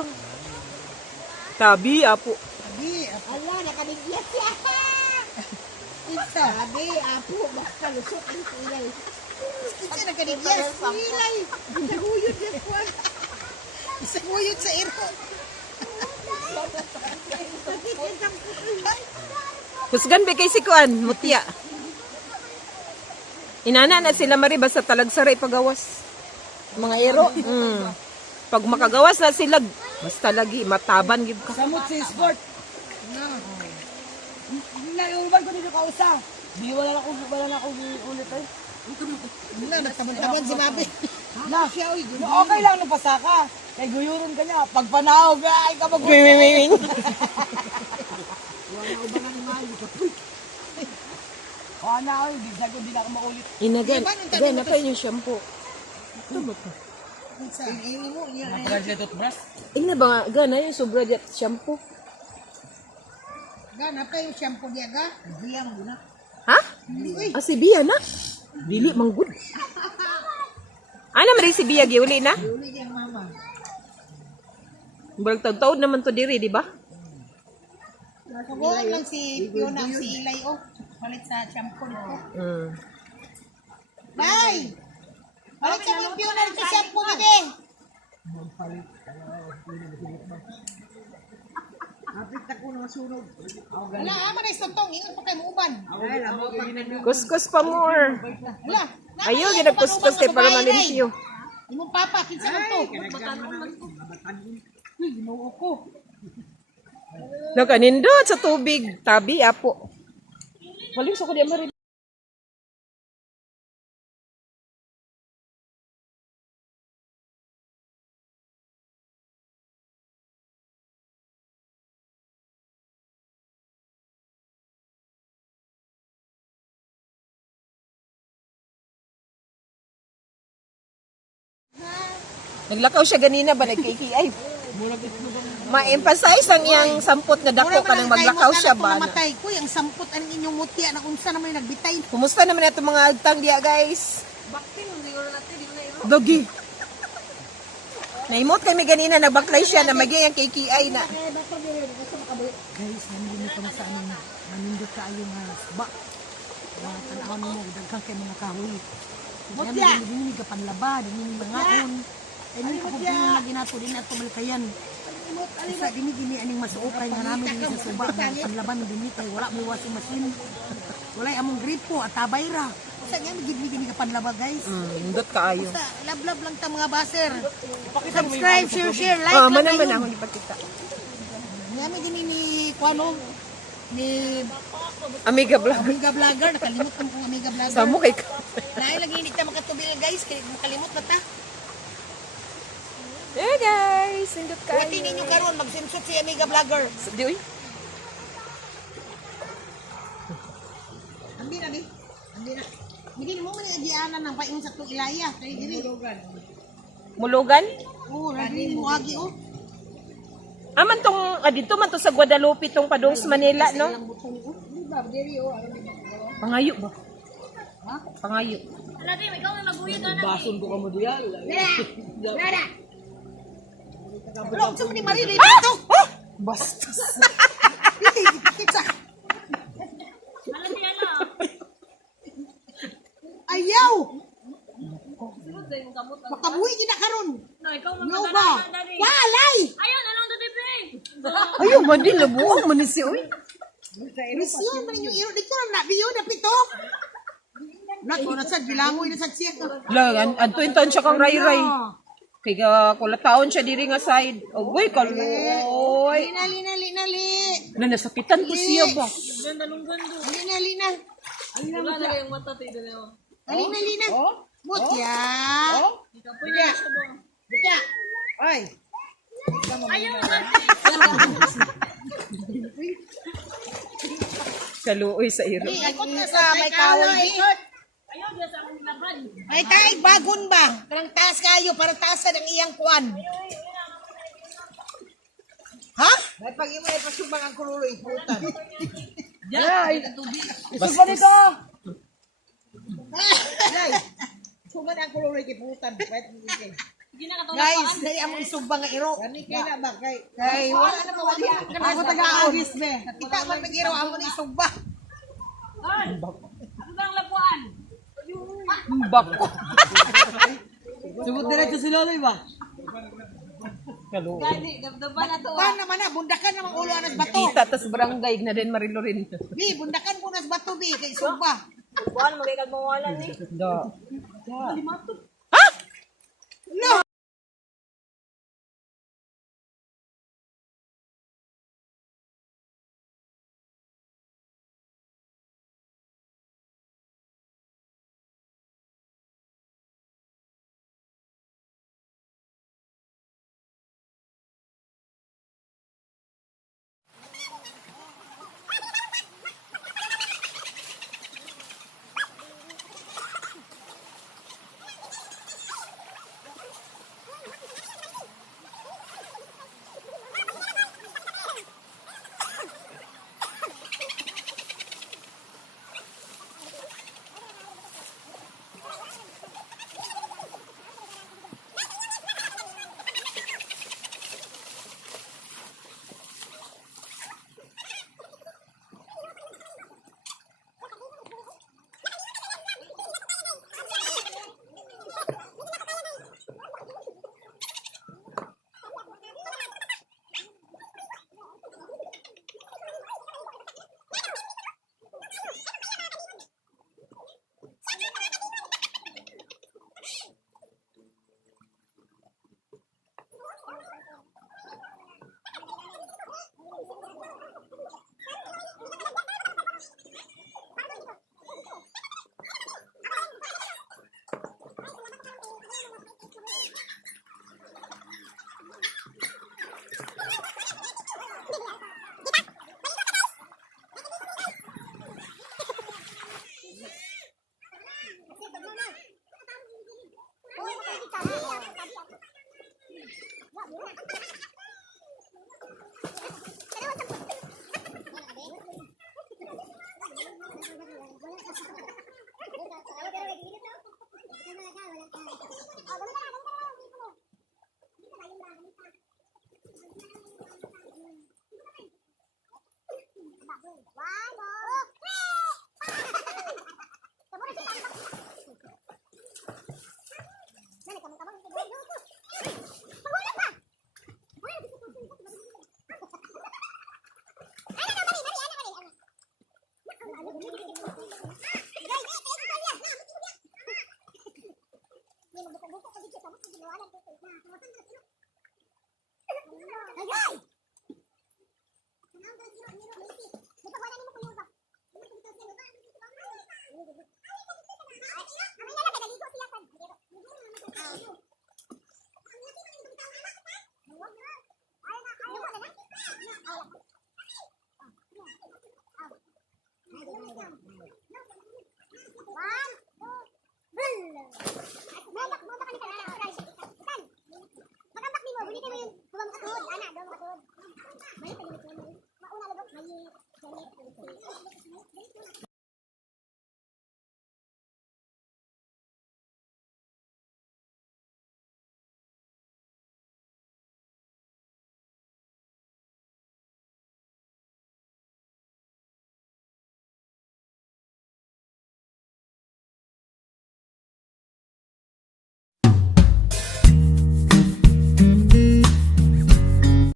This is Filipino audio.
dagang. Tabi, apo. Sabi, ala, nakaligyan siya. Isa. Sabi, apo, baka lusok ang ilay. Isa nakaligyan. Ilay. Isaguyod yan po. Isaguyod sa iro. Husgan ba kay si Kuan, mutya. Inana na sila mariba sa talagsaray pagawas. Mga ero. Pag makagawas na sila, basta lagi mataban gid ka. Samot si sport. Naiuban ko dito kausa. Di wala na ako ulit ay. Wala, nagtabon-tabon si Mabi. Na, siya, okay lang nung pasaka. Kay guyuron ka niya. Pag panahog, ay ka Wing. na, ay, di na ako maulit. Inagan, gana kayo yung shampoo. Ito ba ito? Graduate toothbrush? Ina ba nga, gana yung sobra jet shampoo. Gana pa yung shampoo niya ga? Biyang mo na. Ha? Ah, si Bia na? Dili, manggod. Ano man si Bia, giuli na? Uli niyang mama. Balag taon naman to diri, di ba? Nakabuhan lang si Fiona, si Ilay, oh. Palit sa shampoo nito. Bye! Palit sa Fiona sa shampoo mo din. Kapit ako na masunog. Wala, ama na istontong. Ingat pa kayo muuban. Kuskus pa more. Wala. Ayaw, ginagkuskus kay para malimpyo. Imong papa, kinsa man to? Uy, ginuo ko. Nakanindot sa tubig. Tabi, apo. Waling sa ko di amarin. Naglakaw siya ganina ba nag-KKI? Ma-emphasize ang iyang sampot na dako ka nang maglakaw siya ba? Namatay ko, yung sampot ang inyong mutya na unsa naman yung nagbitay. Kumusta naman ito mga agtang diya guys? Dogi. Naimot kami ganina, nagbaklay siya na maging ang KKI na. Guys, namili ko sa amin. Manindot ka ayong ba. Tanawin mo, dagkang kay mga kahoy. Mutya! Dini ka panlaba, dini mga on. Ay, hindi ko pinang lagi nato din at pumalikayan. Isa, dini aning masuokay nga namin din sa suba. Panlaban dini kay wala mo washing machine. Wala among gripo at tabayra. Isa nga, magiging ka panlaba guys. Hindot ka ayo. Basta, love lang ta mga baser. Subscribe, share, like lang Manan kayo. man ako ipakita. Ngami din ni Kuano, ni Amiga vlog. Amiga Vlogger. Nakalimot ko kung Amiga Vlogger. Samo kay ka. Dahil lagi hindi ta makatubig guys. Kaya makalimot na ta. Eh guys, hindot ka Kaya ayo. ninyo karon mag-swimsuit si Amiga Vlogger. Di uy. Ambi na ni. Ambi na. Hindi mo man agianan ng paing sa Ilaya. Kaya diri. Mulugan? Oo, lagi mo agi oh. Aman tong dito man to sa Guadalupe tong padung sa Manila, no? Di ba diri oh. Pangayo ba? Ha? Pangayo. Lagi, ikaw may maguyod na. Bason ko kamo diyan. Dada. Wala, sa ni Marie dito. Bastos. Kita. Alam niya na. Ayaw. Sunod sa yung gamot. Makabuhi kita karon. No, ikaw No magkakala ba? na dari. Walay. Ayun, anong dadibre? Ayo man din labuang man ni si uy. Risyon man yung iro dito na biyo na pito. Lat ko na sad bilangoy na sad siya. Lang anto inton siya kang ray-ray. Kay kulataon siya diri nga side. Oy kaloy. Linali. Na nasakitan ko siya ba? Ganda nung gando. Linali. Wala na yung mata tayo dalawa. Linali. Mutya. Ikaw po niya siya ba? Mutya. Oy. Ayun, Kaluoy sa iro. Ikot na sa may kahoy. ayun, diyan sa akong laban. May taig bagon ba? Parang taas kayo, parang taas ng iyang kuwan. Ha? May pag-imo ay pasubang ang kululo iputan. Basta dito. Ay! Suman ang kululo iputan. Pwede mo Guys, dali amo isugba nga iro. Kani kaya ba kay wala na mawali. Ako taga-agis be. Kita man mag-iro amo ni isugba. Ano bang lapuan? Bako. Sugot diretso si Loloy ba? Gani, dabdaban na to. Kuan naman na bundakan namang ulo anas bato. Kita tas barangay na din Marilo rin. Bi, bundakan ko nas bato bi kay isugba. Buwan, magkikag mawalan ni. Da.